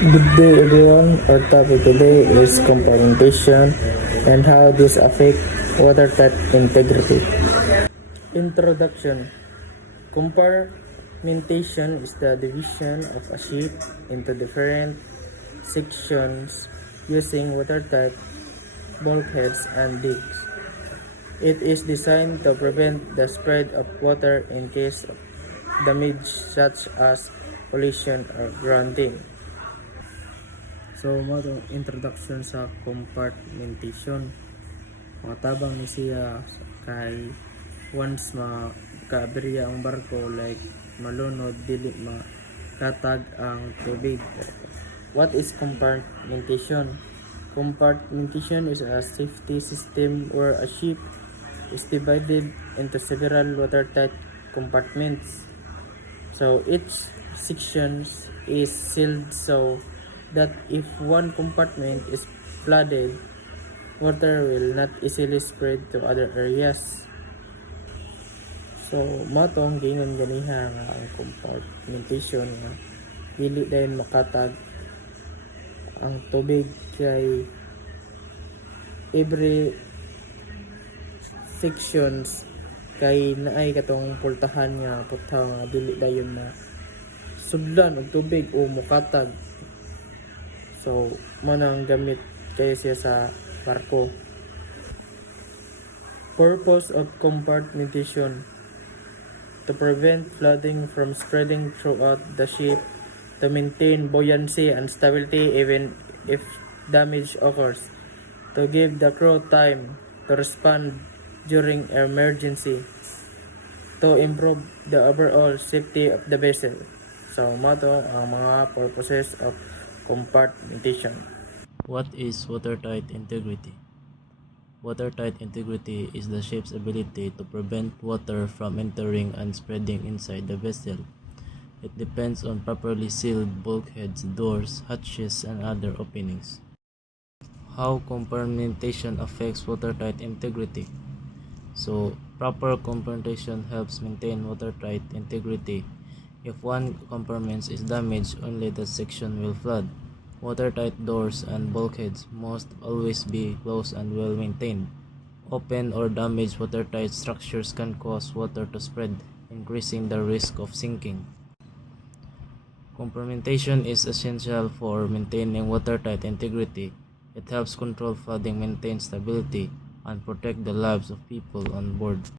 Good day everyone. Our topic today is compartmentation and how this affect watertight integrity. Introduction. Compartmentation is the division of a ship into different sections using watertight bulkheads and digs. It is designed to prevent the spread of water in case of damage such as collision or grounding. So, mo itong introduction sa compartmentation. Matabang ni siya kay once makaaberya ang barko, like malunod, dili makatag ang tubig. What is compartmentation? Compartmentation is a safety system where a ship is divided into several watertight compartments. So each section is sealed so that if one compartment is flooded, water will not easily spread to other areas. So, matong gingon ganiha nga ang compartmentation nga dili dayon makatag ang tubig kay every sections kay naay katong pultahan nga putaw nga dili dayon sudlan og tubig o mukatag. So, manang gamit kayo siya sa barko. Purpose of compartmentation: to prevent flooding from spreading throughout the ship, to maintain buoyancy and stability even if damage occurs, to give the crew time to respond during emergency, to improve the overall safety of the vessel. So, mato ang mga purposes of compartmentation. What is watertight integrity? Watertight integrity is the ship's ability to prevent water from entering and spreading inside the vessel. It depends on properly sealed bulkheads, doors, hatches, and other openings. How compartmentation affects watertight integrity? So, proper compartmentation helps maintain watertight integrity. If one compartment is damaged, only that section will flood. Watertight doors and bulkheads must always be closed and well maintained. Open or damaged watertight structures can cause water to spread, increasing the risk of sinking. Compartmentation is essential for maintaining watertight integrity. It helps control flooding, maintain stability, and protect the lives of people on board.